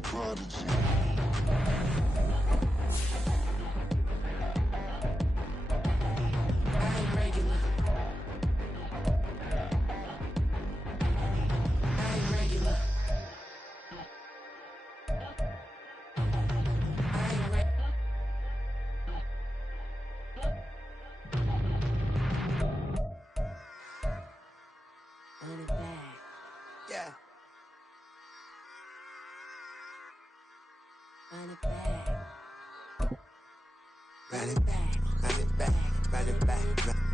prodigy. Yeah. Run it back. Run it back, run it back, run it back,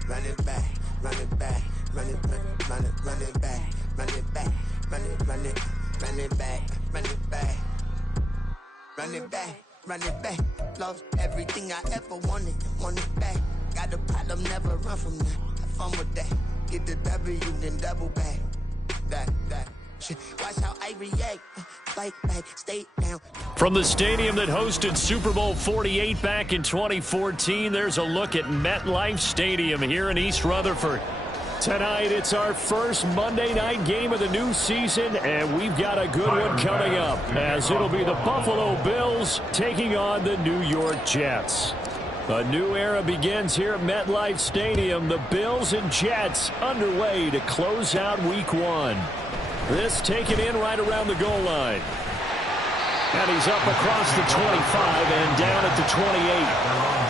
run it back, run it back, run it back, run it back, run it back, run it back, run it back, run it back, run it back. Lost everything I ever wanted it back. Got a problem, never run from that. Have fun with that. Get the W, then double back. That. Watch how I react. Fight back, stay down. From the stadium that hosted Super Bowl 48 back in 2014, there's a look at MetLife Stadium here in East Rutherford. Tonight, it's our first Monday night game of the new season, and we've got a good one coming up, as it'll be the Buffalo Bills taking on the New York Jets. A new era begins here at MetLife Stadium. The Bills and Jets underway to close out Week 1. This taken in right around the goal line. And he's up across the 25 and down at the 28.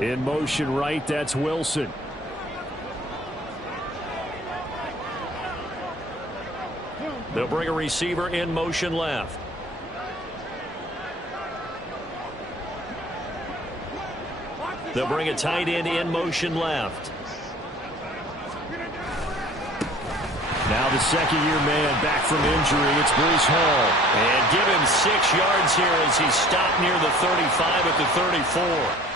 In motion right, that's Wilson. They'll bring a receiver in motion left. They'll bring a tight end in motion left. Now the second-year man back from injury. It's Bruce Hall. And give him 6 yards here as he's stopped near the 35 at the 34.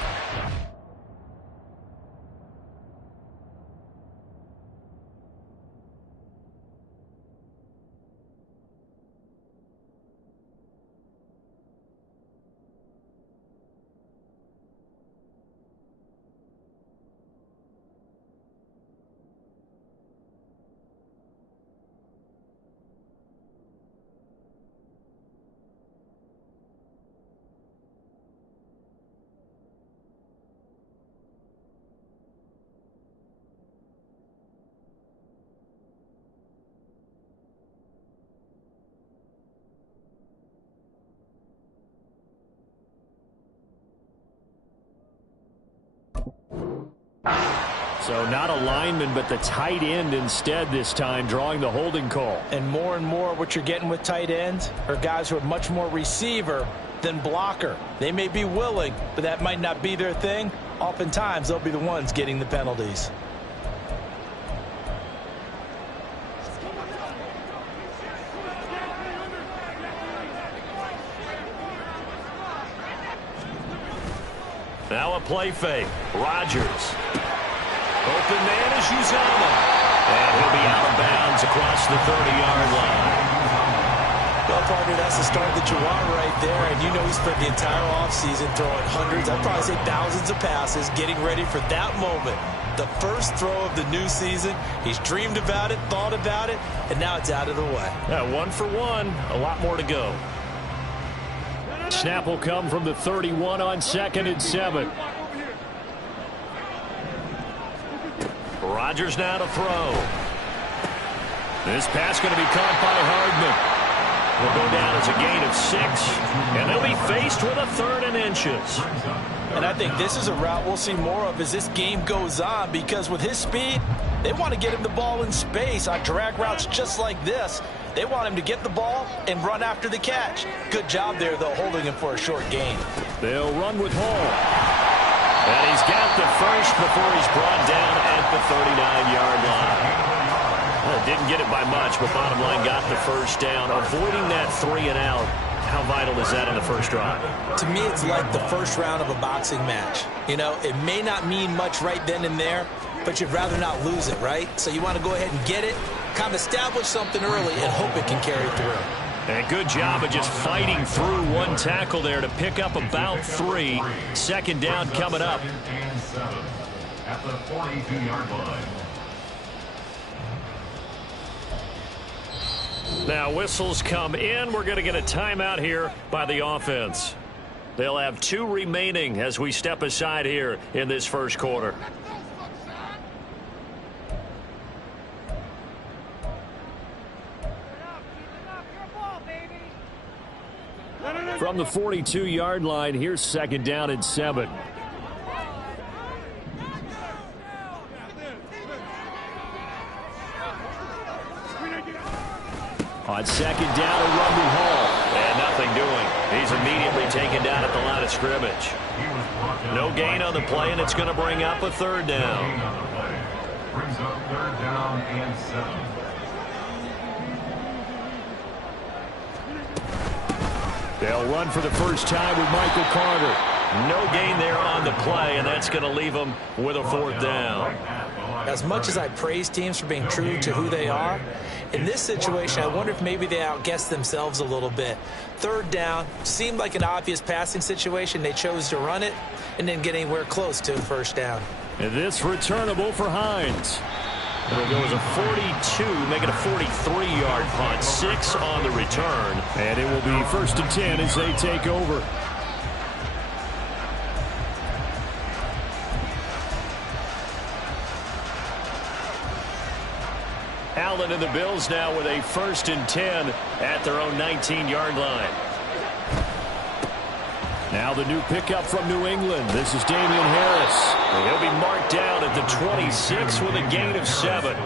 So not a lineman, but the tight end instead this time, drawing the holding call. And more what you're getting with tight ends are guys who are much more receiver than blocker. They may be willing, but that might not be their thing. Oftentimes, they'll be the ones getting the penalties. Now a play fake. Rodgers. Open man is Uzama. And he'll be out of bounds across the 30-yard line. Well, partner, that's the start that you want right there. And you know he spent the entire offseason throwing hundreds, I'd probably say thousands of passes, getting ready for that moment. The first throw of the new season. He's dreamed about it, thought about it, and now it's out of the way. Yeah, 1 for 1. A lot more to go. Snap will come from the 31 on 2nd and 7. Rodgers now to throw. This pass going to be caught by Hardman. Will go down as a gain of 6, and they'll be faced with a 3rd and inches. And I think this is a route we'll see more of as this game goes on, because with his speed, they want to get him the ball in space on drag routes just like this. They want him to get the ball and run after the catch. Good job there, though, holding him for a short gain. They'll run with Hall. And he's got the first before he's brought down at the 39-yard line. Well, didn't get it by much, but bottom line got the first down. Avoiding that 3 and out, how vital is that on the first drive? To me, it's like the first round of a boxing match. You know, it may not mean much right then and there, but you'd rather not lose it, right? So you want to go ahead and get it, kind of establish something early, and hope it can carry through. And a good job of just fighting through one tackle there to pick up about 3. Second down coming up. At the 42-yard line. Now whistles come in. We're going to get a timeout here by the offense. They'll have 2 remaining as we step aside here in this first quarter. From the 42-yard line, here's second down and 7. On second down, a run to Hall. And nothing doing. He's immediately taken down at the line of scrimmage. No gain on the play, and it's going to bring up a third down. Brings up third down and 7. They'll run for the first time with Michael Carter. No gain there on the play, and that's going to leave them with a fourth down. As much as I praise teams for being true to who they are, in this situation, I wonder if maybe they outguessed themselves a little bit. Third down seemed like an obvious passing situation. They chose to run it and didn't get anywhere close to first down. And this returnable for Hines. It'll go as a 42, make it a 43-yard punt. 6 on the return. And it will be first and 10 as they take over. Allen and the Bills now with a first and 10 at their own 19-yard line. Now the new pickup from New England. This is Damian Harris. He'll be marked down at the 26 with a gain of 7.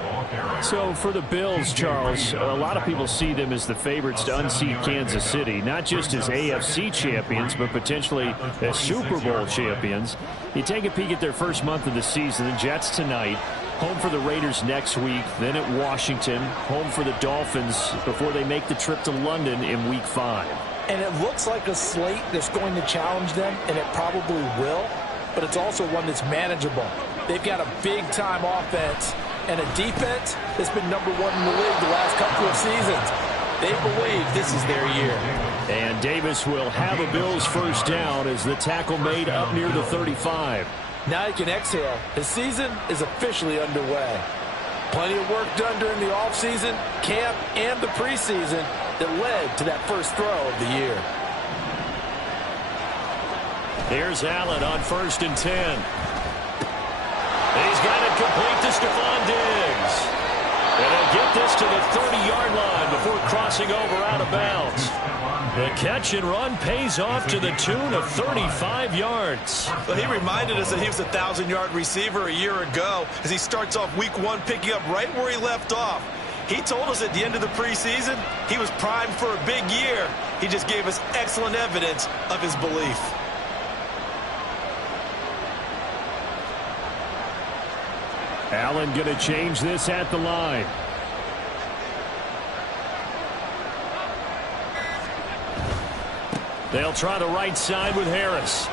So for the Bills, Charles, a lot of people see them as the favorites to unseat Kansas City, not just as AFC champions, but potentially as Super Bowl champions. You take a peek at their first month of the season, the Jets tonight, home for the Raiders next week, then at Washington, home for the Dolphins before they make the trip to London in Week 5. And it looks like a slate that's going to challenge them, and it probably will, but it's also one that's manageable. They've got a big-time offense and a defense that's been #1 in the league the last couple of seasons. They believe this is their year. And Davis will have a Bills first down as the tackle made up near the 35. Now you can exhale. The season is officially underway. Plenty of work done during the offseason, camp, and the preseason that led to that first throw of the year. Here's Allen on first and 10. He's got it complete to Stephon Diggs. And he'll get this to the 30-yard line before crossing over out of bounds. The catch and run pays off to the tune of 35 yards. Well, he reminded us that he was a 1,000-yard receiver a year ago as he starts off Week 1 picking up right where he left off. He told us at the end of the preseason he was primed for a big year. He just gave us excellent evidence of his belief. Allen going to change this at the line. They'll try the right side with Harris.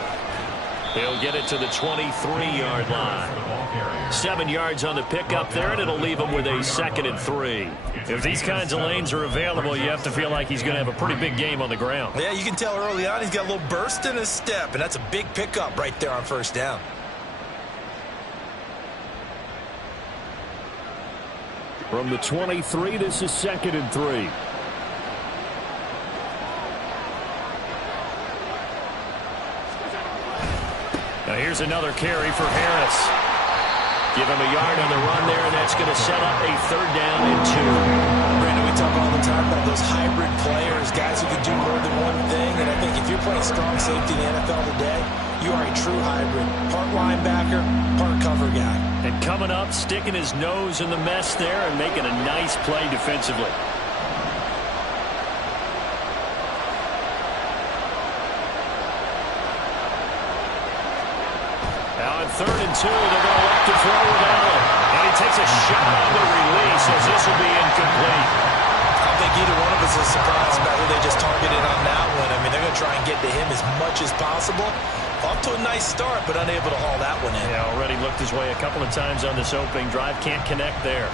He'll get it to the 23-yard line. 7 yards on the pickup there, and it'll leave him with a 2nd and 3. If these kinds of lanes are available, you have to feel like he's going to have a pretty big game on the ground. Yeah, you can tell early on he's got a little burst in his step, and that's a big pickup right there on first down. From the 23, this is 2nd and 3. Now here's another carry for Harris. Give him a yard on the run there, and that's going to set up a 3rd down and 2. Brandon, we talk all the time about those hybrid players, guys who can do more than one thing, and I think if you're playing strong safety in the NFL today, you are a true hybrid. Part linebacker, part cover guy. And coming up, sticking his nose in the mess there and making a nice play defensively. Now on 3rd and 2, they're going to elect to throw with Allen. And he takes a shot on the release as this will be incomplete. I don't think either one of us is surprised about who they just targeted on that one. I mean, they're going to try and get to him as much as possible. Off to a nice start, but unable to haul that one in. Yeah, already looked his way a couple of times on this opening drive. Can't connect there.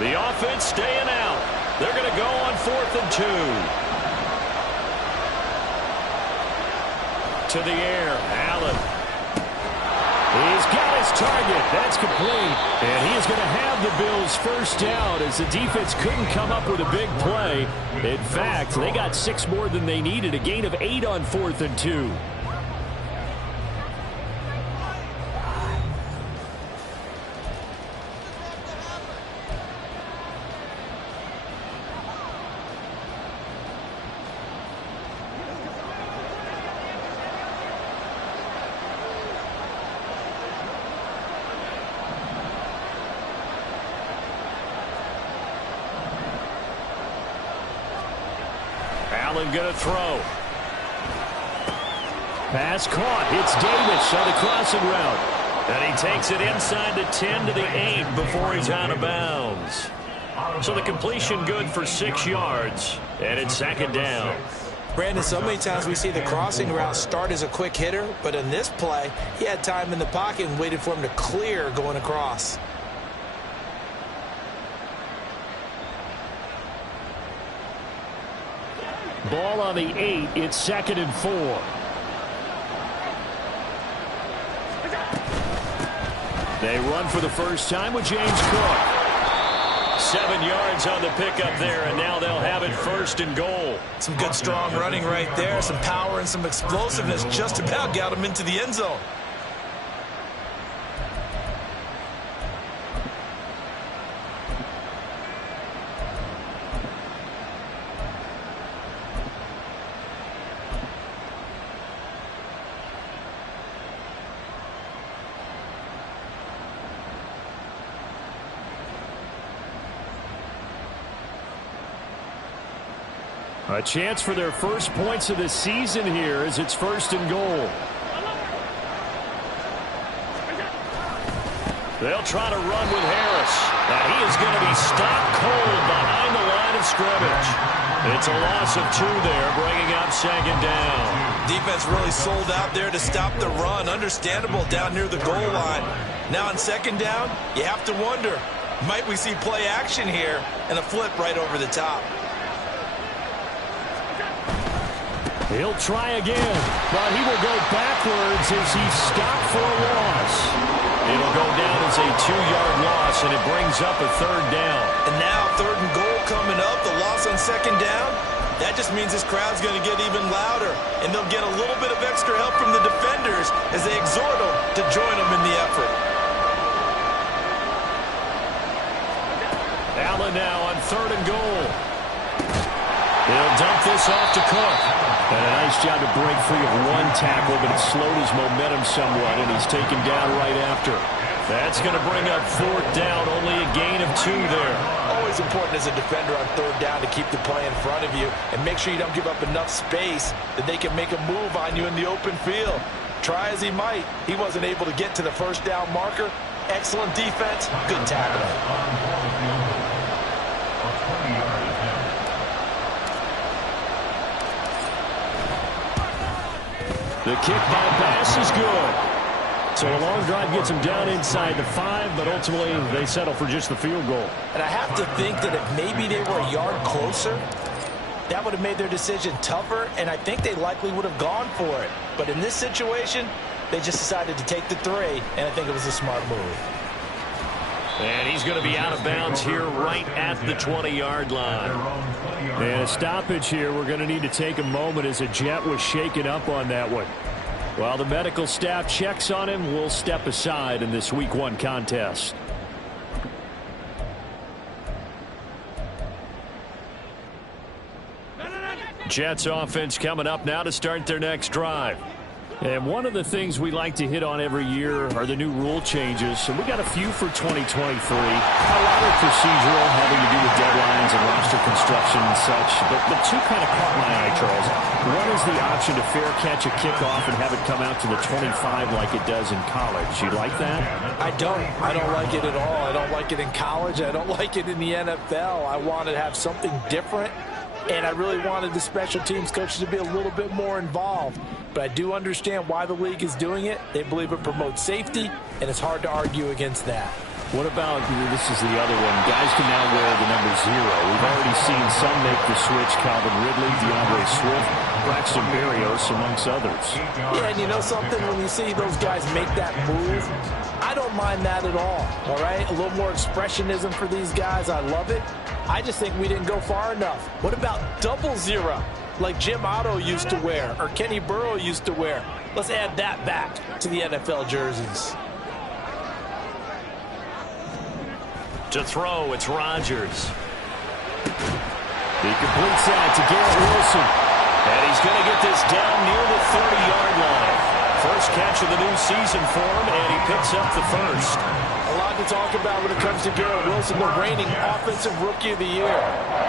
The offense staying out. They're going to go on 4th and 2. To the air, Allen. He's got his target. That's complete. And he is going to have the Bills first down as the defense couldn't come up with a big play. In fact, they got 6 more than they needed. A gain of 8 on 4th and 2. Allen going to throw. Pass caught. It's Davis on the crossing route. And he takes it inside the 10 to the 8 before he's out of bounds. So the completion good for 6 yards. And it's 2nd down. Brandon, so many times we see the crossing route start as a quick hitter, but in this play, he had time in the pocket and waited for him to clear going across. Ball on the 8. It's 2nd and 4. They run for the first time with James Cook. 7 yards on the pickup there, and now they'll have it 1st and goal. Some good, strong running right there. Some power and some explosiveness just about got him into the end zone. A chance for their first points of the season here as it's 1st and goal. They'll try to run with Harris. Now he is going to be stopped cold behind the line of scrimmage. It's a loss of 2 there, bringing up 2nd down. Defense really sold out there to stop the run. Understandable down near the goal line. Now on 2nd down, you have to wonder, might we see play action here and a flip right over the top? He'll try again, but he will go backwards as he's stopped for a loss. It'll go down as a 2-yard loss, and it brings up a 3rd down. And now 3rd and goal coming up, the loss on 2nd down. That just means this crowd's going to get even louder, and they'll get a little bit of extra help from the defenders as they exhort them to join them in the effort. Allen now on 3rd and goal. He'll dump this off to Cook. And a nice job to break free of 1 tackle, but it slowed his momentum somewhat, and he's taken down right after. That's going to bring up 4th down, only a gain of 2 there. Always important as a defender on 3rd down to keep the play in front of you and make sure you don't give up enough space that they can make a move on you in the open field. Try as he might, he wasn't able to get to the 1st down marker. Excellent defense, good tackling. The kick by Bass is good. So a long drive gets them down inside the 5, but ultimately they settle for just the field goal. And I have to think that if maybe they were a yard closer, that would have made their decision tougher, and I think they likely would have gone for it. But in this situation, they just decided to take the 3, and I think it was a smart move. And he's going to be out of bounds here right at the 20-yard line. And a stoppage here. We're going to need to take a moment as a Jet was shaken up on that one. While the medical staff checks on him, we'll step aside in this Week 1 contest. Jets offense coming up now to start their next drive. And one of the things we like to hit on every year are the new rule changes. And we got a few for 2023. A lot of procedural, having to do with deadlines and roster construction and such. But two kind of caught my eye, Charles. One is the option to fair catch a kickoff and have it come out to the 25 like it does in college. You like that? I don't like it at all. I don't like it in college. I don't like it in the NFL. I want to have something different. And I really wanted the special teams coaches to be a little bit more involved. But I do understand why the league is doing it. They believe it promotes safety, and it's hard to argue against that. What about, this is the other one, guys can now wear the number 0. We've already seen some make the switch, Calvin Ridley, DeAndre Swift, Braxton Berrios, amongst others. Yeah, and you know something? When you see those guys make that move, I don't mind that at all right? A little more expressionism for these guys. I love it. I just think we didn't go far enough. What about 00, like Jim Otto used to wear or Kenny Burrow used to wear? Let's add that back to the NFL jerseys. To throw, it's Rodgers. He completes that to Garrett Wilson. And he's going to get this down near the 30-yard line. First catch of the new season for him, and he picks up the first. A lot to talk about when it comes to Garrett Wilson, the reigning Offensive Rookie of the Year.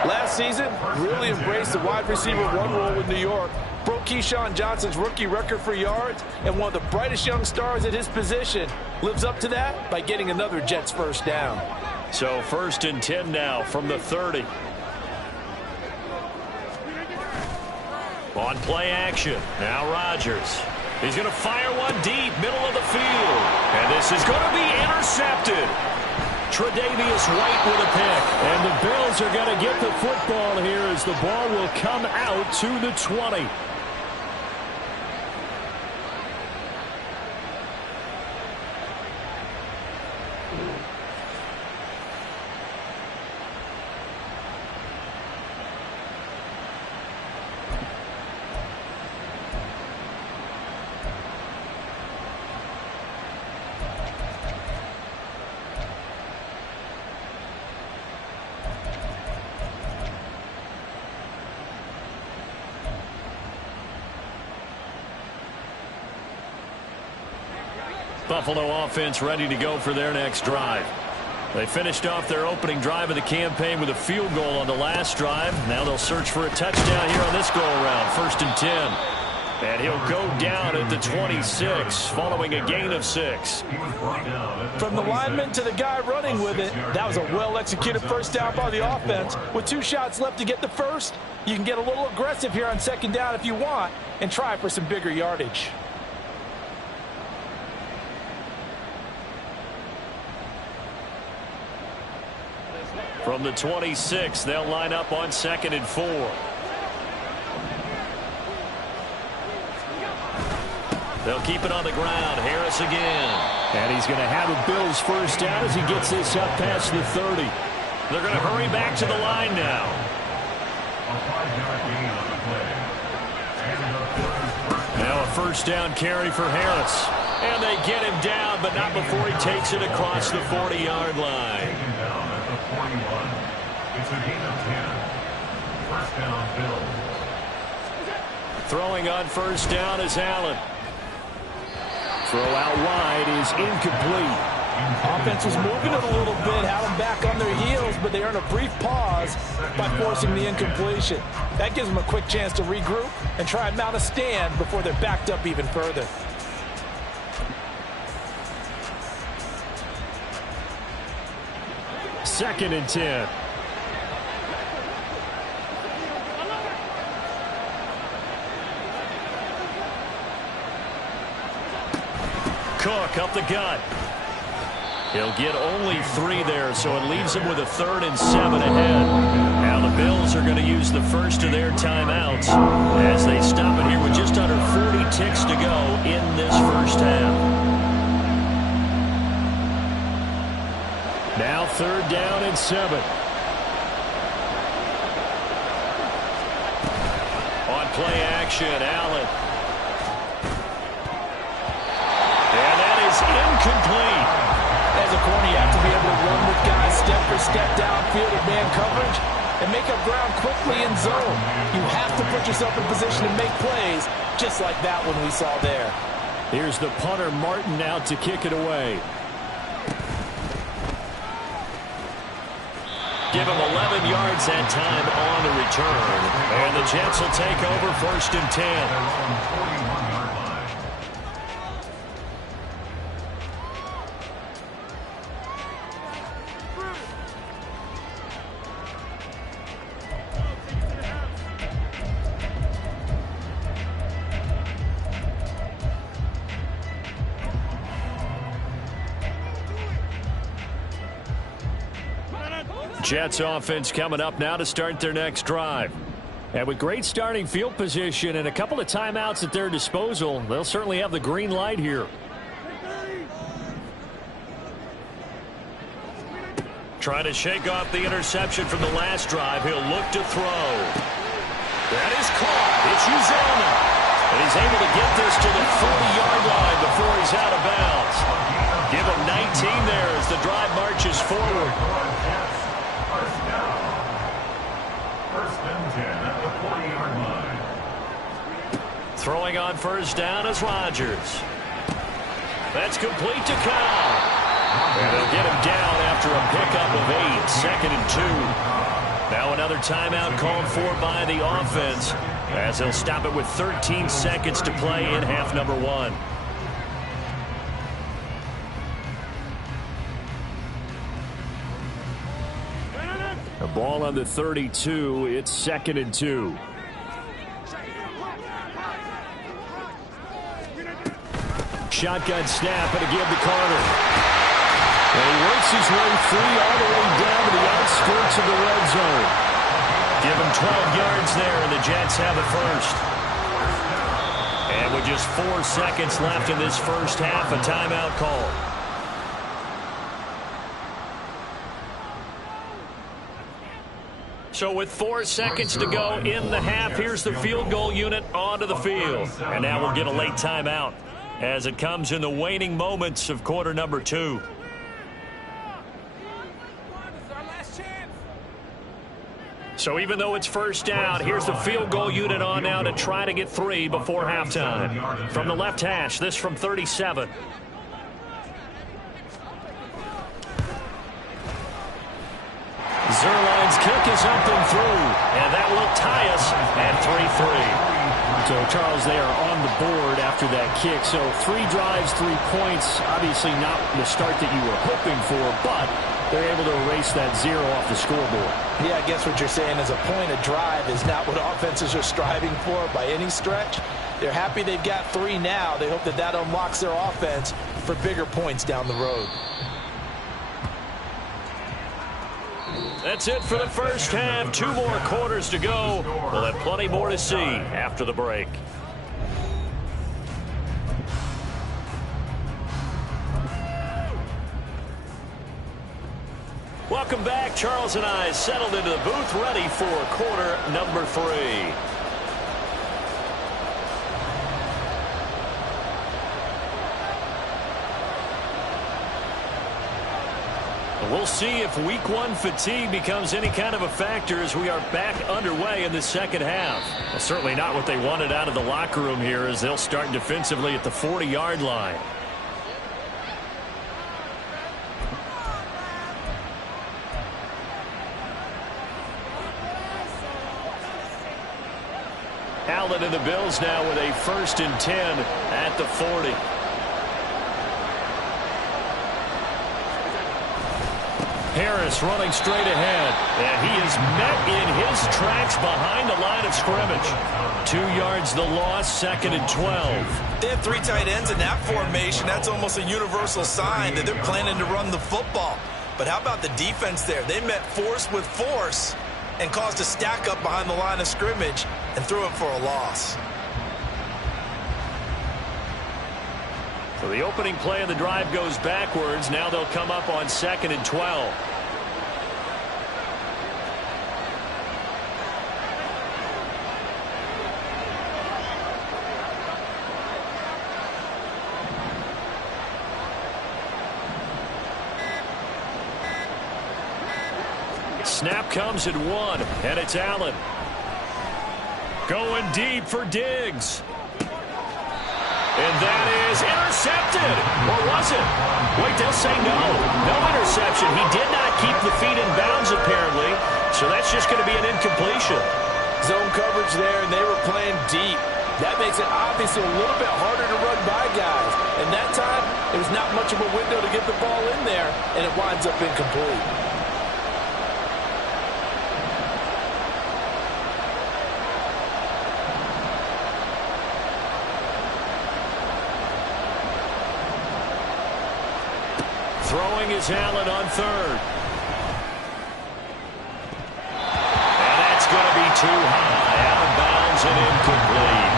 Last season, really embraced the wide receiver 1 role with New York, broke Keyshawn Johnson's rookie record for yards, and one of the brightest young stars at his position lives up to that by getting another Jets first down. So 1st and 10 now from the 30. On play action, now Rodgers. He's going to fire one deep, middle of the field. And this is going to be intercepted. Tre'Davious White with a pick. And the Bills are going to get the football here as the ball will come out to the 20. Buffalo offense ready to go for their next drive. They finished off their opening drive of the campaign with a field goal on the last drive. Now they'll search for a touchdown here on this go-around. 1st and 10. And he'll go down at the 26 following a gain of 6. From the lineman to the guy running with it, that was a well-executed first down by the offense. With 2 shots left to get the first, you can get a little aggressive here on 2nd down if you want and try for some bigger yardage. From the 26, they'll line up on 2nd and 4. They'll keep it on the ground. Harris again. And he's going to have a Bills first down as he gets this up past the 30. They're going to hurry back to the line now. Now a first down carry for Harris. And they get him down, but not before he takes it across the 40-yard line. It's a gain of 10. First down, Bills. Throwing on first down is Allen. Throw out wide is incomplete. Offense was moving it a little bit, had them back on their heels, but they earn a brief pause by forcing the incompletion. That gives them a quick chance to regroup and try and mount a stand before they're backed up even further. Second and 10. Cook up the gut. He'll get only 3 there, so it leaves him with a 3rd and 7 ahead. Now the Bills are going to use the first of their timeouts as they stop it here with just under 40 ticks to go in this first half. Now 3rd down and 7. On play action, Allen. And that is incomplete. As a corner, you have to be able to run with guys step for step downfield in man coverage. and make up ground quickly in zone. You have to put yourself in position to make plays, just like that one we saw there. Here's the punter, Martin, out to kick it away. Give him 11 yards that time on the return. And the Jets will take over 1st and 10. Jets offense coming up now to start their next drive. And with great starting field position and a couple of timeouts at their disposal, they'll certainly have the green light here. Trying to shake off the interception from the last drive. He'll look to throw. That is caught. It's Uzoma. And he's able to get this to the 40-yard line before he's out of bounds. Give him 19 there as the drive marches forward. Throwing on 1st down is Rodgers. That's complete to Kyle. And they'll get him down after a pickup of 8. 2nd and 2. Now another timeout called for by the offense as they'll stop it with 13 seconds to play in half number 1. The ball on the 32. It's 2nd and 2. Shotgun snap and a give to Carter. And he works his way free all the way down to the outskirts of the red zone. Give him 12 yards there, and the Jets have it first. And with just 4 seconds left in this first half, a timeout call. So with 4 seconds to go in the half, here's the field goal unit onto the field. And now we'll get a late timeout as it comes in the waning moments of quarter number 2. So even though it's first down, here's the field goal unit on now to try to get 3 before halftime. From the left hash, this from 37. Zerline's kick is up and through, and that will tie us at 3-3. So, Charles, they are on the board after that kick. So 3 drives, 3 points. Obviously not the start that you were hoping for, but they're able to erase that 0 off the scoreboard. Yeah, I guess what you're saying is a point a drive is not what offenses are striving for by any stretch. They're happy they've got 3 now. They hope that that unlocks their offense for bigger points down the road. That's it for the first half. 2 more quarters to go. We'll have plenty more to see after the break. Welcome back. Charles and I settled into the booth, ready for quarter number 3. We'll see if week 1 fatigue becomes any kind of a factor as we are back underway in the second half. Well, certainly not what they wanted out of the locker room here as they'll start defensively at the 40-yard line. Allen and the Bills now with a 1st and 10 at the 40. Harris running straight ahead, and he is met in his tracks behind the line of scrimmage. 2 yards the loss, 2nd and 12. They have 3 tight ends in that formation. That's almost a universal sign that they're planning to run the football. But how about the defense there? They met force with force and caused a stack up behind the line of scrimmage and threw it for a loss. So the opening play of the drive goes backwards. Now they'll come up on 2nd and 12. Snap comes at 1, and it's Allen. Going deep for Diggs. And that is intercepted. Or was it? Wait, they'll say no. No interception. He did not keep the feet in bounds, apparently. So that's just going to be an incompletion. Zone coverage there, and they were playing deep. That makes it obviously a little bit harder to run by guys. And that time, there's not much of a window to get the ball in there, and it winds up incomplete. Throwing is Allen on 3rd. And that's going to be too high. Out of bounds and incomplete.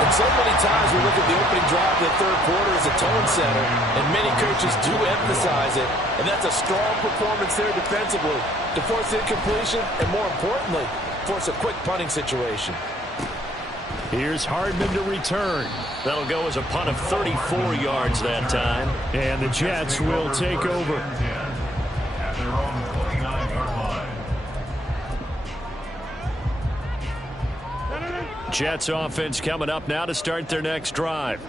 And so many times we look at the opening drive of the 3rd quarter as a tone setter, and many coaches do emphasize it. And that's a strong performance there defensively to force incompletion and, more importantly, force a quick punting situation. Here's Hardman to return. That'll go as a punt of 34 yards that time. And the Jets will take over. At their own 49-yard line. Jets offense coming up now to start their next drive.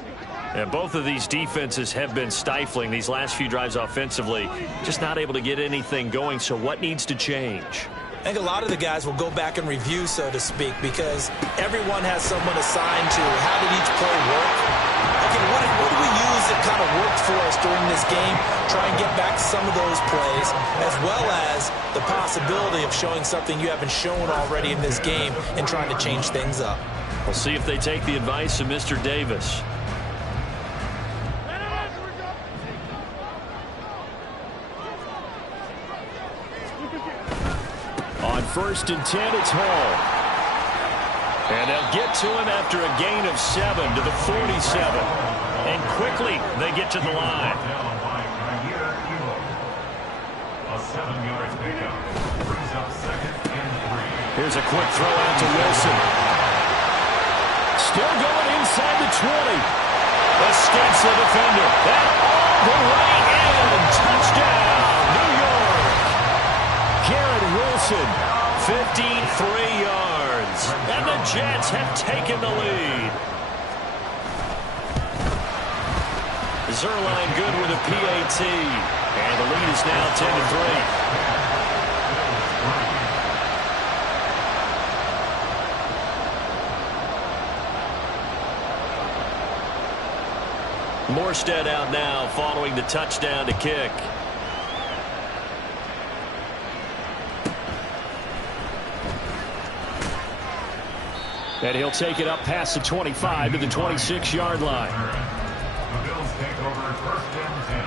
And both of these defenses have been stifling these last few drives offensively. Just not able to get anything going. So what needs to change? I think a lot of the guys will go back and review, so to speak, because everyone has someone assigned to how did each play work. Okay, what do we use that kind of worked for us during this game? Try and get back to some of those plays, as well as the possibility of showing something you haven't shown already in this game and trying to change things up. We'll see if they take the advice of Mr. Davis. On 1st and 10, it's Hall. And they'll get to him after a gain of 7 to the 47. And quickly, they get to the line. A 7-yard pickup brings up 2nd and 3. Here's a quick throw out to Wilson. Still going inside the 20. Escapes the defender. And all the way in. Touchdown, New York. Garrett Wilson, 53 yards. And the Jets have taken the lead. Zerline good with a PAT. And the lead is now 10-3. Morstead out now following the touchdown to kick. And he'll take it up past the 25 to the 26-yard line. The Bills take over 1st and 10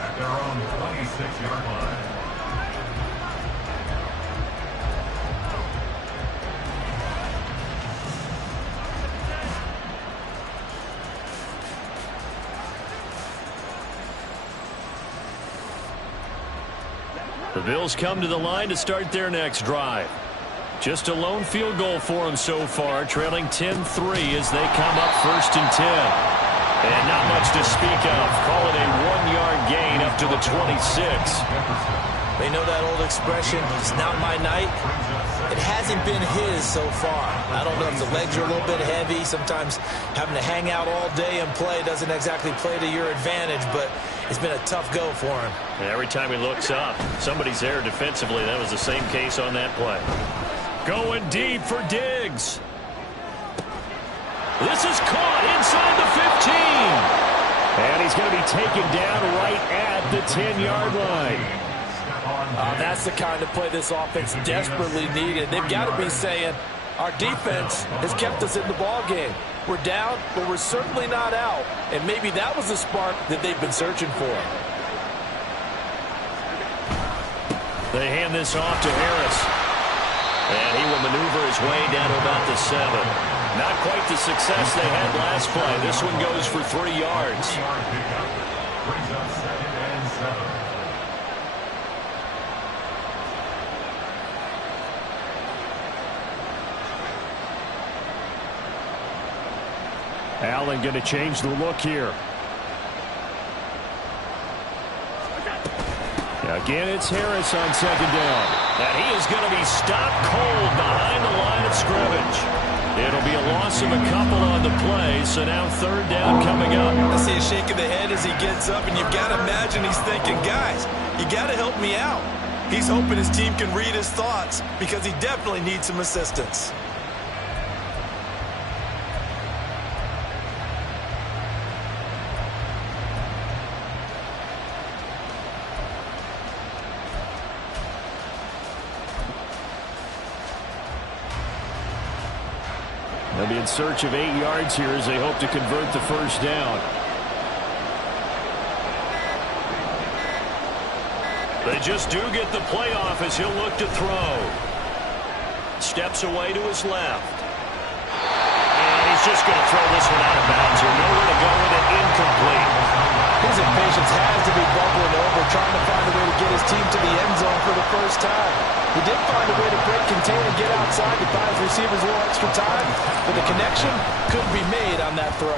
at their own 26-yard line. The Bills come to the line to start their next drive. Just a lone field goal for them so far, trailing 10-3 as they come up 1st and 10. And not much to speak of. Call it a 1-yard gain up to the 26. They know that old expression, it's not my night. It hasn't been his so far. I don't know if the legs are a little bit heavy. Sometimes having to hang out all day and play doesn't exactly play to your advantage, but it's been a tough go for him. And every time he looks up, somebody's there defensively. That was the same case on that play. Going deep for Diggs. This is caught inside the 15. And he's going to be taken down right at the 10-yard line. That's the kind of play this offense desperately needed. They've got to be saying, our defense has kept us in the ball game. We're down, but we're certainly not out. And maybe that was the spark that they've been searching for. They hand this off to Harris. And he will maneuver his way down to about the 7. Not quite the success they had last play. This one goes for 3 yards. Brings up 2nd and 7. Allen going to change the look here. Again, it's Harris on second down. And he is going to be stopped cold behind the line of scrimmage. It'll be a loss of a couple on the play, so now third down coming up. I see a shake of the head as he gets up, and you've got to imagine he's thinking, guys, you got to help me out. He's hoping his team can read his thoughts because he definitely needs some assistance. They'll be in search of 8 yards here as they hope to convert the first down. They just do get the playoff as he'll look to throw. Steps away to his left. And he's just going to throw this one out of bounds here. Nowhere to go with it. Incomplete. His impatience has to be bubbling over, trying to find a way to get his team to the end zone for the first time. He did find a way to break contain and get outside to buy his receivers a little extra time, but the connection couldn't be made on that throw.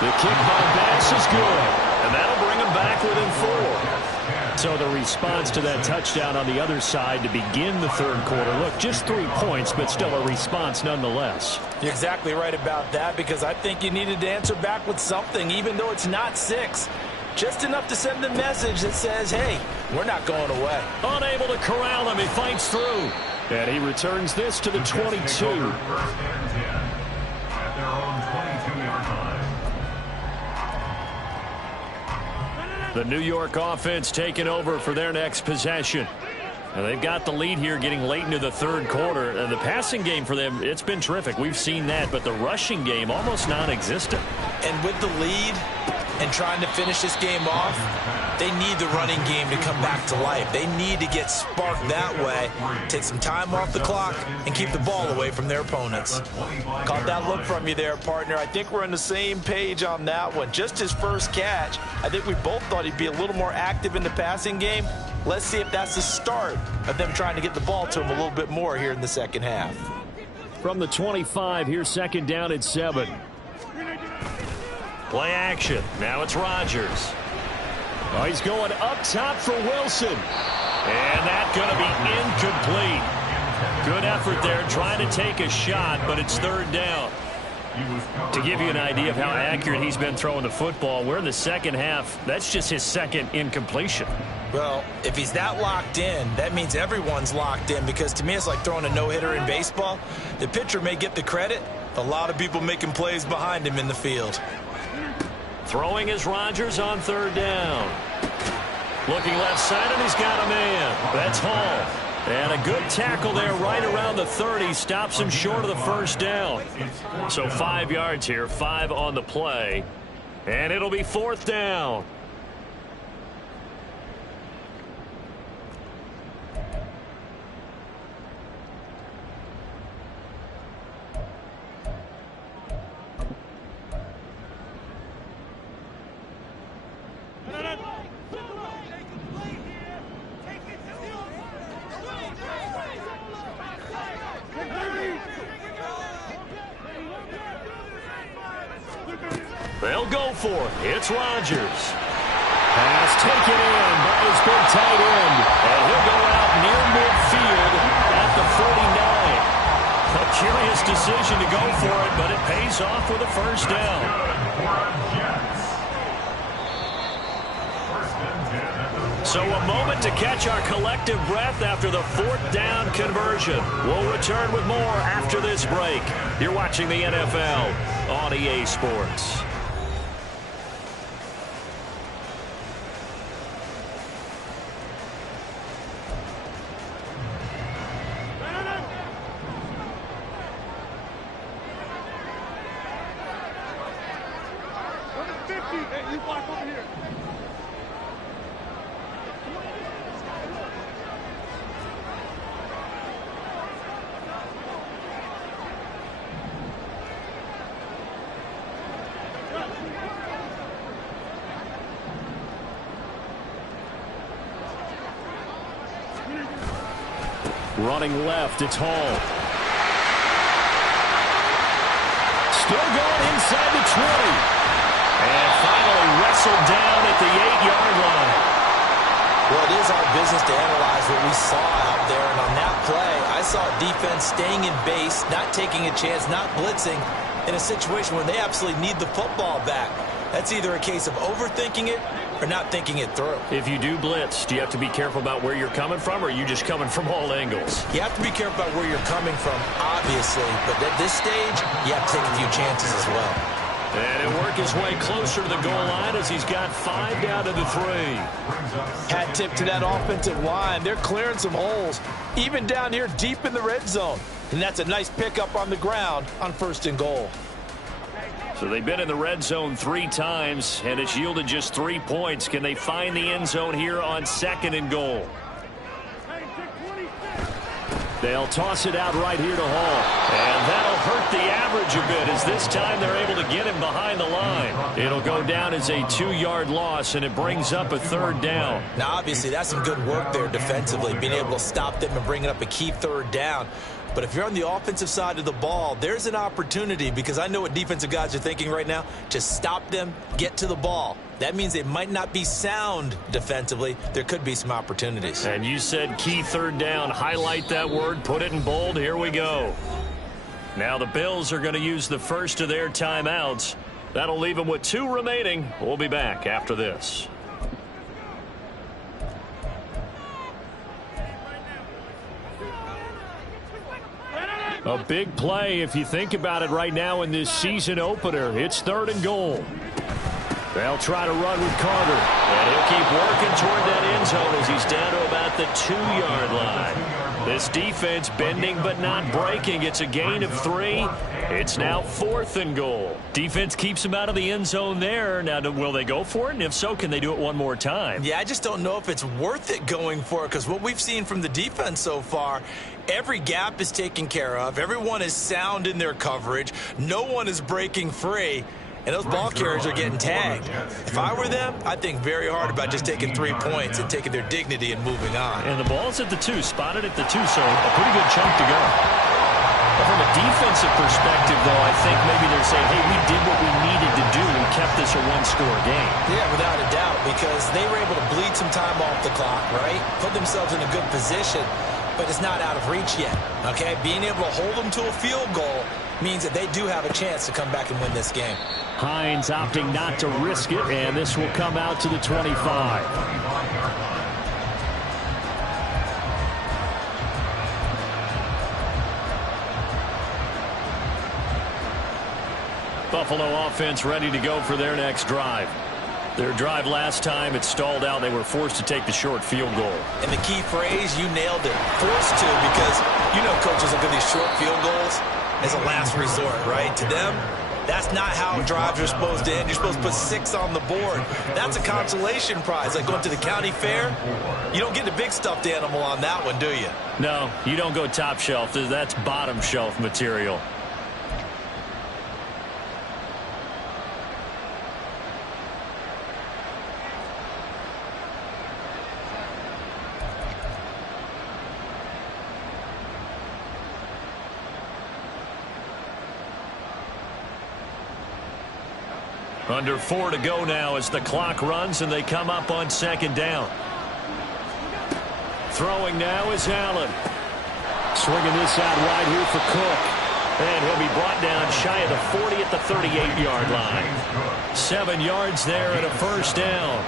The kick by Bass is good, and that'll bring him back within 4. So the response to that touchdown on the other side to begin the third quarter. Look, just 3 points, but still a response nonetheless. You're exactly right about that, because I think you needed to answer back with something, even though it's not 6. Just enough to send the message that says, hey, we're not going away. Unable to corral him, he fights through. And he returns this to the 22. First and 10 at their own 22-yard line. The New York offense taking over for their next possession. And they've got the lead here getting late into the third quarter. And the passing game for them, it's been terrific. We've seen that, but the rushing game almost non-existent. And with the lead and trying to finish this game off, they need the running game to come back to life. They need to get sparked that way, take some time off the clock, and keep the ball away from their opponents. Caught that look from you there, partner. I think we're on the same page on that one. Just his first catch, I think we both thought he'd be a little more active in the passing game. Let's see if that's the start of them trying to get the ball to him a little bit more here in the second half. From the 25, here's second down at 7. Play action. Now it's Rodgers. Oh, he's going up top for Wilson. And that's going to be incomplete. Good effort there trying to take a shot, but it's third down. To give you an idea of how accurate he's been throwing the football, we're in the second half. That's just his second incompletion. Well, if he's that locked in, that means everyone's locked in, because to me it's like throwing a no-hitter in baseball. The pitcher may get the credit, a lot of people making plays behind him in the field. Throwing is Rodgers on third down. Looking left side, and he's got a man. That's Hall. And a good tackle there right around the 30. Stops him short of the first down. So 5 yards here, 5 on the play. And it'll be fourth down. They'll go for it. It's Rodgers. Pass taken in by his big tight end. And he'll go out near midfield at the 49. A curious decision to go for it, but it pays off with a first down. So a moment to catch our collective breath after the fourth down conversion. We'll return with more after this break. You're watching the NFL on EA Sports. Running left, it's Hall. Still going inside the 20. And finally wrestled down at the 8-yard line. Well, it is it's our business to analyze what we saw out there. And on that play, I saw defense staying in base, not taking a chance, not blitzing in a situation where they absolutely need the football back. That's either a case of overthinking it or not thinking it through. If you do blitz, do you have to be careful about where you're coming from, or are you just coming from all angles? You have to be careful about where you're coming from, obviously. But at this stage, you have to take a few chances as well. And he'll work his way closer to the goal line as he's got 5 down to the 3. Hat tip to that offensive line. They're clearing some holes, even down here deep in the red zone. And that's a nice pickup on the ground on 1st and goal. So they've been in the red zone 3 times, and it's yielded just 3 points. Can they find the end zone here on 2nd and goal? They'll toss it out right here to Hall. And that'll hurt the average a bit, as this time they're able to get him behind the line. It'll go down as a 2-yard loss, and it brings up a 3rd down. Now, obviously, that's some good work there defensively, being able to stop them and bringing up a key 3rd down. But if you're on the offensive side of the ball, there's an opportunity, because I know what defensive guys are thinking right now. Just stop them, get to the ball. That means they might not be sound defensively. There could be some opportunities. And you said key 3rd down. Highlight that word, put it in bold. Here we go. Now the Bills are going to use the first of their timeouts. That'll leave them with 2 remaining. We'll be back after this. A big play if you think about it right now in this season opener. It's 3rd and goal. They'll try to run with Carter. And he'll keep working toward that end zone as he's down to about the 2-yard line. This defense bending but not breaking. It's a gain of 3. It's now 4th and goal. Defense keeps him out of the end zone there. Now, will they go for it? And if so, can they do it one more time? Yeah, I just don't know if it's worth it going for it, because what we've seen from the defense so far, every gap is taken care of. Everyone is sound in their coverage. No one is breaking free. And those ball carriers are getting tagged. If I were them, I'd think very hard about just taking 3 points and taking their dignity and moving on. And the ball's at the 2, spotted at the 2, so a pretty good chunk to go. But from a defensive perspective, though, I think maybe they're saying, hey, we did what we needed to do and kept this a 1-score game. Yeah, without a doubt, because they were able to bleed some time off the clock, right? Put themselves in a good position, but it's not out of reach yet, okay? Being able to hold them to a field goal means that they do have a chance to come back and win this game. Hines opting not to risk it, and this will come out to the 25. Buffalo offense ready to go for their next drive. Their drive last time, it stalled out. They were forced to take the short field goal. And the key phrase, you nailed it. Forced to, because you know coaches look at these short field goals as a last resort, right? To them, that's not how drives are supposed to end. You're supposed to put 6 on the board. That's a consolation prize. Like going to the county fair, you don't get the big stuffed animal on that one, do you? No, you don't go top shelf. That's bottom shelf material. Under 4 to go now as the clock runs and they come up on 2nd down. Throwing now is Allen. Swinging this out wide here for Cook. And he'll be brought down shy of the 40 at the 38-yard line. 7 yards there and a 1st down.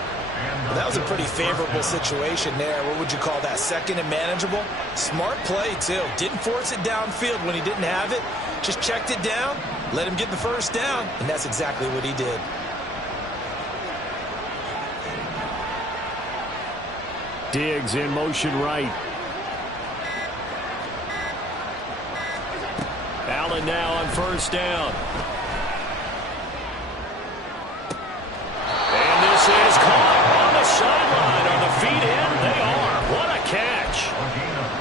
Well, that was a pretty favorable situation there. What would you call that? 2nd and manageable? Smart play, too. Didn't force it downfield when he didn't have it. Just checked it down, let him get the 1st down, and that's exactly what he did. Diggs in motion right. Allen now on 1st down. And this is caught on the sideline on the feet in. They are. What a catch.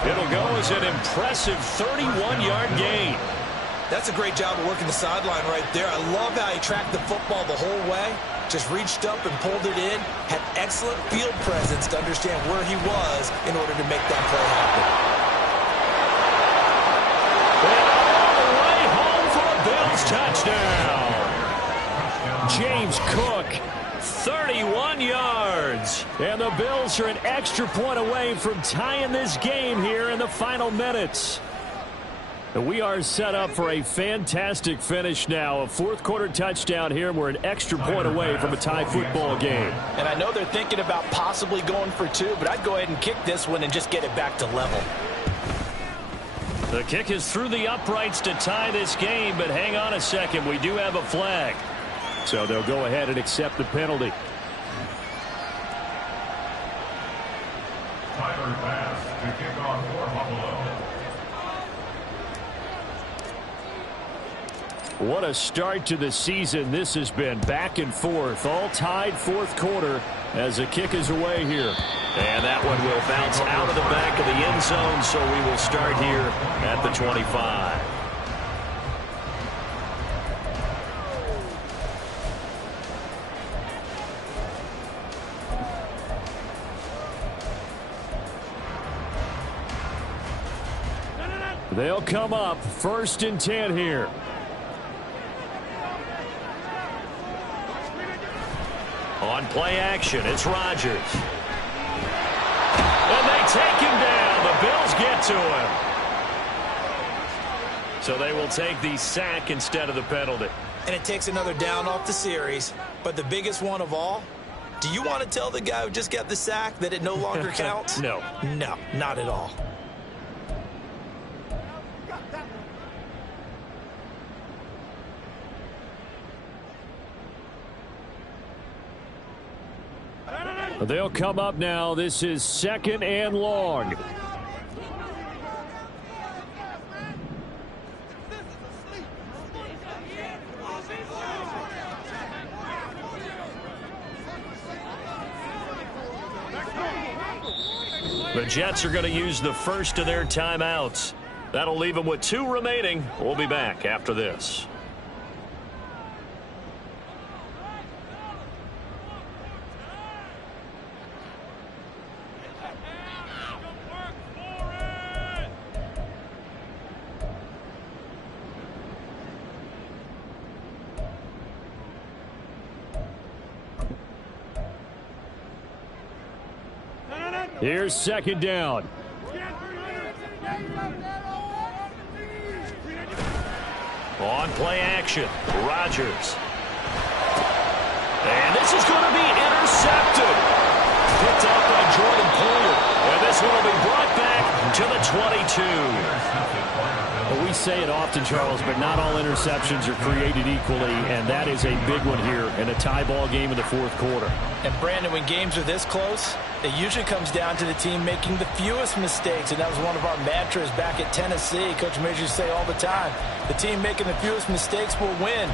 It'll go as an impressive 31-yard gain. That's a great job of working the sideline right there. I love how he tracked the football the whole way. Just reached up and pulled it in. Had excellent field presence to understand where he was in order to make that play happen. And all the way home for a Bills touchdown. James Cook, 31 yards. And the Bills are an extra point away from tying this game here in the final minutes. And we are set up for a fantastic finish now. A fourth-quarter touchdown here, and we're an extra point away from a tie football game. And I know they're thinking about possibly going for two, but I'd go ahead and kick this one and just get it back to level. The kick is through the uprights to tie this game, but hang on a second. We do have a flag. So they'll go ahead and accept the penalty. Tyler Bass to kick off for Buffalo. What a start to the season this has been. Back and forth, all tied fourth quarter as the kick is away here. And that one will bounce out of the back of the end zone, so we will start here at the 25. They'll come up 1st and 10 here. On play action, it's Rodgers. And they take him down. The Bills get to him. So they will take the sack instead of the penalty. And it takes another down off the series. But the biggest one of all, do you want to tell the guy who just got the sack that it no longer counts? No. No, not at all. They'll come up now. This is 2nd and long. The Jets are going to use the first of their timeouts. That'll leave them with 2 remaining. We'll be back after this. Here's 2nd down. On play action, Rodgers. And this is going to be intercepted. Picked up by Jordan Poyer. And this one will be brought back to the 22. Well, we say it often, Charles, but not all interceptions are created equally, and that is a big one here in a tie ball game in the fourth quarter. And, Brandon, when games are this close, it usually comes down to the team making the fewest mistakes, and that was one of our mantras back at Tennessee. Coach Major used to say all the time, the team making the fewest mistakes will win.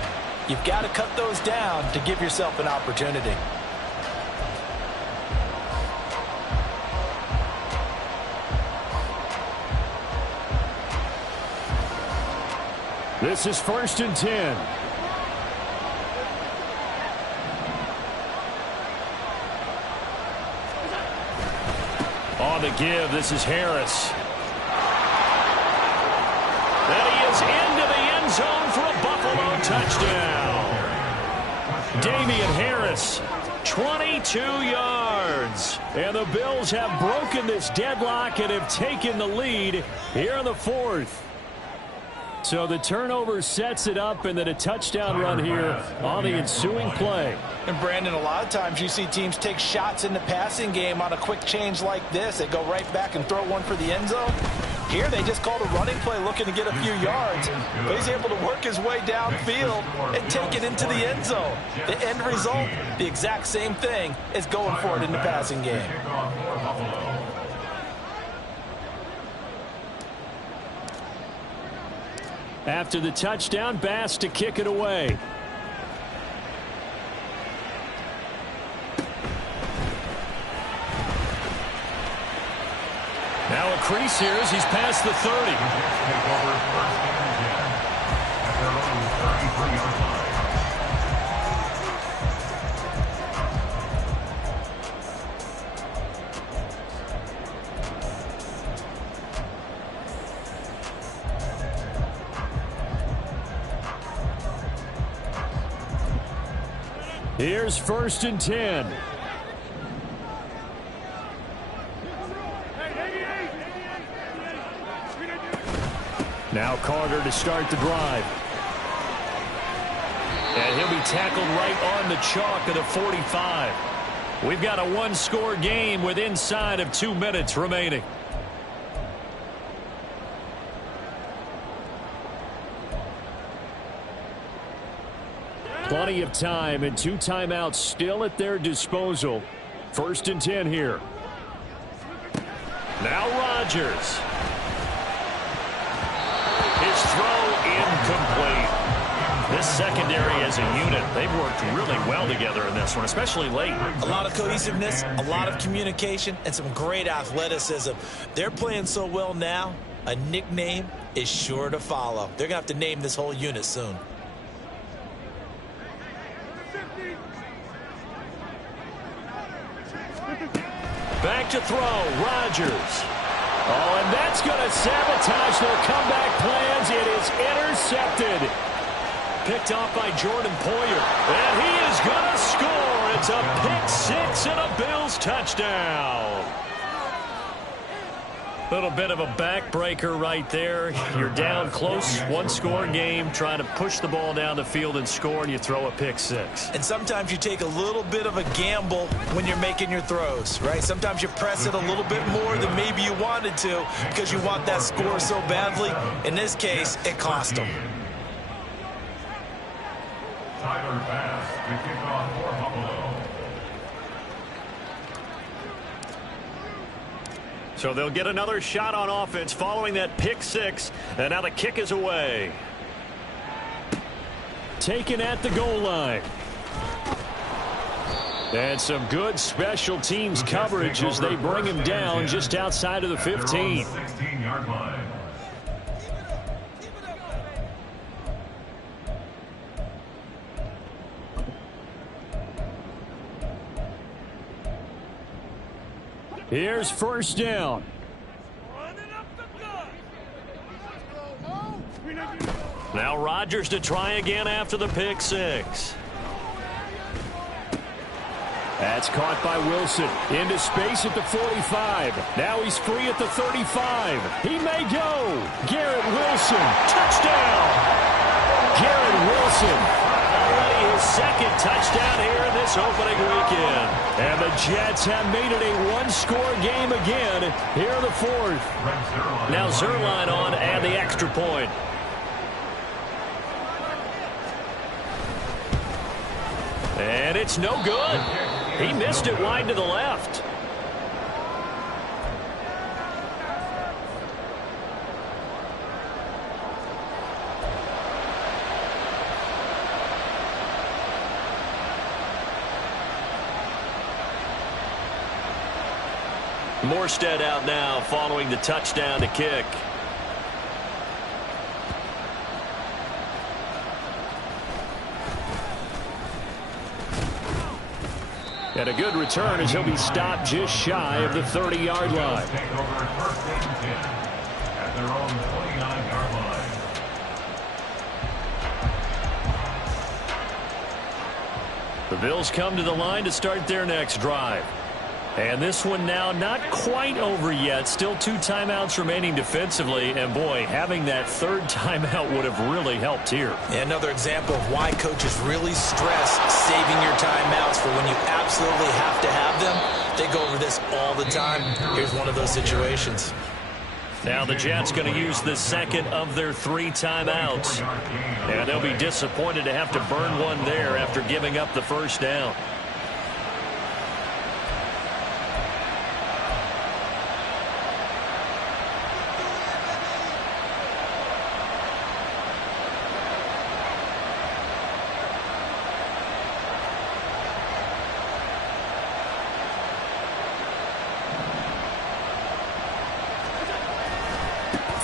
You've got to cut those down to give yourself an opportunity. This is 1st and 10. On the give, this is Harris. And he is into the end zone for a Buffalo touchdown. Damian Harris, 22 yards. And the Bills have broken this deadlock and have taken the lead here in the fourth. So the turnover sets it up, and then a touchdown run here on the ensuing play. And, Brandon, a lot of times you see teams take shots in the passing game on a quick change like this. They go right back and throw one for the end zone. Here they just called a running play looking to get a few yards. But he's able to work his way downfield and take it into the end zone. The end result, the exact same thing as going for it in the passing game. After the touchdown, Bass to kick it away. Now a crease here as he's past the 30. Take over 1st and 10 at their own 33-yard line. Here's 1st and 10. Now Carter to start the drive. And he'll be tackled right on the chalk of the 45. We've got a one-score game with inside of 2 minutes remaining. Plenty of time and 2 timeouts still at their disposal. 1st and 10 here. Now Rodgers. His throw incomplete. This secondary as a unit, they've worked really well together in this one, especially late. A lot of cohesiveness, a lot of communication, and some great athleticism. They're playing so well now, a nickname is sure to follow. They're going to have to name this whole unit soon. Back to throw, Rodgers. Oh, and that's going to sabotage their comeback plans. It is intercepted. Picked off by Jordan Poyer. And he is going to score. It's a pick 6 and a Bills touchdown. Little bit of a backbreaker right there. You're down close, one-score game, trying to push the ball down the field and score, and you throw a pick 6. And sometimes you take a little bit of a gamble when you're making your throws, right? Sometimes you press it a little bit more than maybe you wanted to because you want that score so badly. In this case, it cost them. Tyler Bass to kick off for Buffalo. So they'll get another shot on offense following that pick 6, and now the kick is away. Taken at the goal line. And some good special teams coverage as they bring him down just outside of the 15. 16-yard line. Here's 1st down. Now Rodgers to try again after the pick 6. That's caught by Wilson. Into space at the 45. Now he's free at the 35. He may go. Garrett Wilson. Touchdown. Garrett Wilson. Already his 2nd touchdown here in this opening weekend. And the Jets have made it a one-score game again here in the 4th. Now Zerline on and the extra point. And it's no good. He missed it wide to the left. Morstead out now following the touchdown to kick. And a good return as he'll be stopped just shy of the 30-yard line. Take over 1st and 10 at their own 29-yard line. The Bills come to the line to start their next drive. And this one now not quite over yet. Still 2 timeouts remaining defensively. And, boy, having that 3rd timeout would have really helped here. Yeah, another example of why coaches really stress saving your timeouts for when you absolutely have to have them. They go over this all the time. Here's one of those situations. Now the Jets going to use the 2nd of their 3 timeouts. And they'll be disappointed to have to burn one there after giving up the 1st down.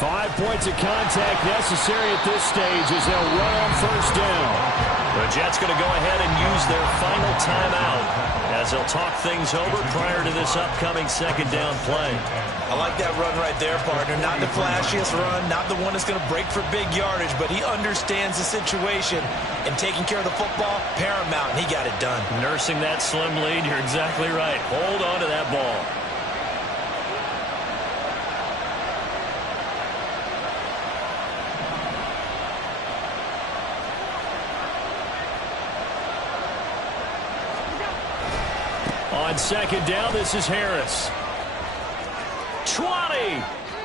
5 points of contact necessary at this stage as they'll run on 1st down. The Jets going to go ahead and use their final timeout as they'll talk things over prior to this upcoming 2nd down play. I like that run right there, partner. Not the flashiest run, not the one that's going to break for big yardage, but he understands the situation, and taking care of the football, paramount, and he got it done. Nursing that slim lead, you're exactly right. Hold on to that ball. On second down, this is Harris. 20.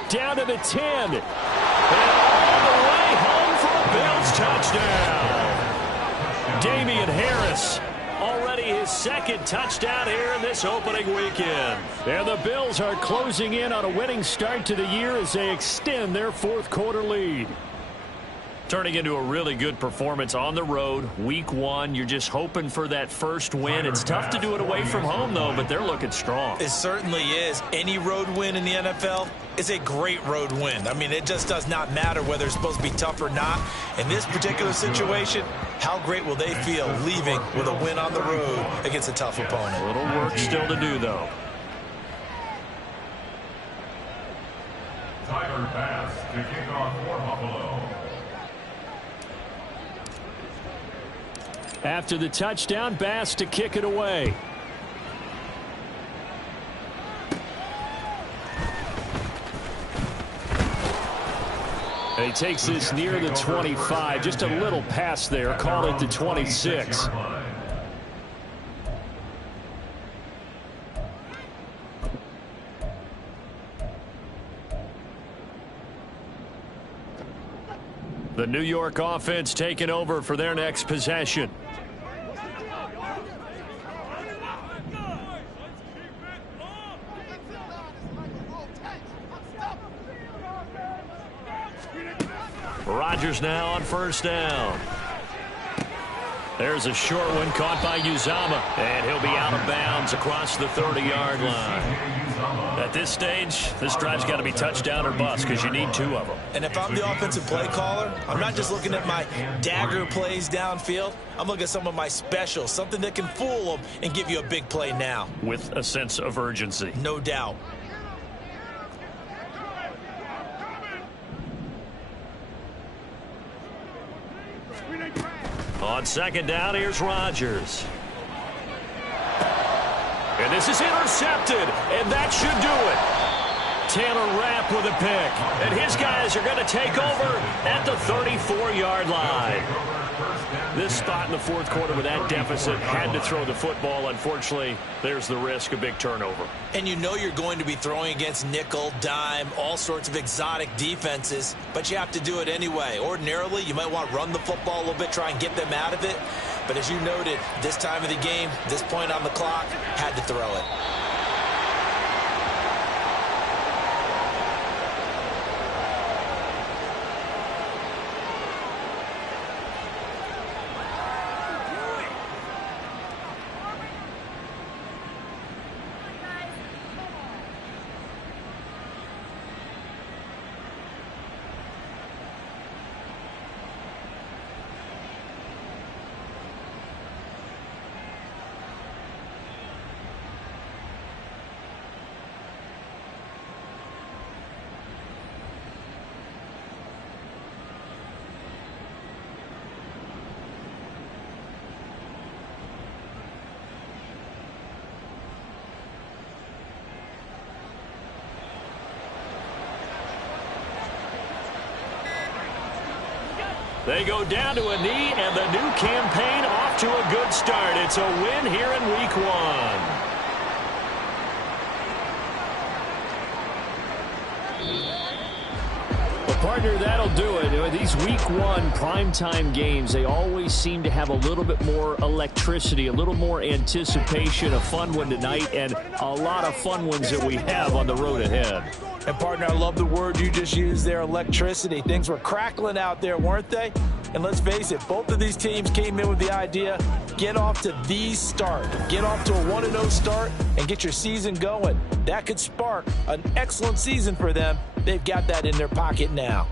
Down to the 10. And all the way home for a Bills touchdown. Damian Harris, already his second touchdown here in this opening weekend. And the Bills are closing in on a winning start to the year as they extend their fourth quarter lead. Turning into a really good performance on the road. Week 1, you're just hoping for that first win. It's tough to do it away from home, though, but they're looking strong. It certainly is. Any road win in the NFL is a great road win. I mean, it just does not matter whether it's supposed to be tough or not. In this particular situation, how great will they feel leaving with a win on the road against a tough opponent? A little work still to do, though. Tyler Bass to kick off for Buffalo. After the touchdown, Bass to kick it away. And he takes this near the 25. Just a little pass there. Call it the 26. The New York offense taking over for their next possession. Rodgers now on first down. There's a short one caught by Uzama, and he'll be out of bounds across the 30-yard line. At this stage, this drive's got to be touchdown or bust because you need 2 of them. And if I'm the offensive play caller, I'm not just looking at my dagger plays downfield. I'm looking at some of my specials, something that can fool them and give you a big play now. With a sense of urgency. No doubt. On second down, here's Rodgers. And this is intercepted, and that should do it. Taylor Rapp with a pick, and his guys are going to take over at the 34-yard line. This spot in the fourth quarter with that deficit, had to throw the football. Unfortunately, there's the risk of big turnover. And you know you're going to be throwing against nickel, dime, all sorts of exotic defenses, but you have to do it anyway. Ordinarily, you might want to run the football a little bit, try and get them out of it. But as you noted, this time of the game, this point on the clock, had to throw it. They go down to a knee, and the new campaign off to a good start. It's a win here in Week 1. Partner, that'll do it. These Week 1 primetime games, they always seem to have a little bit more electricity, a little more anticipation. A fun one tonight, and a lot of fun ones that we have on the road ahead. And, partner, I love the word you just used there, electricity. Things were crackling out there, weren't they? And let's face it, both of these teams came in with the idea, get off to the start. Get off to a 1-0 start and get your season going. That could spark an excellent season for them. They've got that in their pocket now.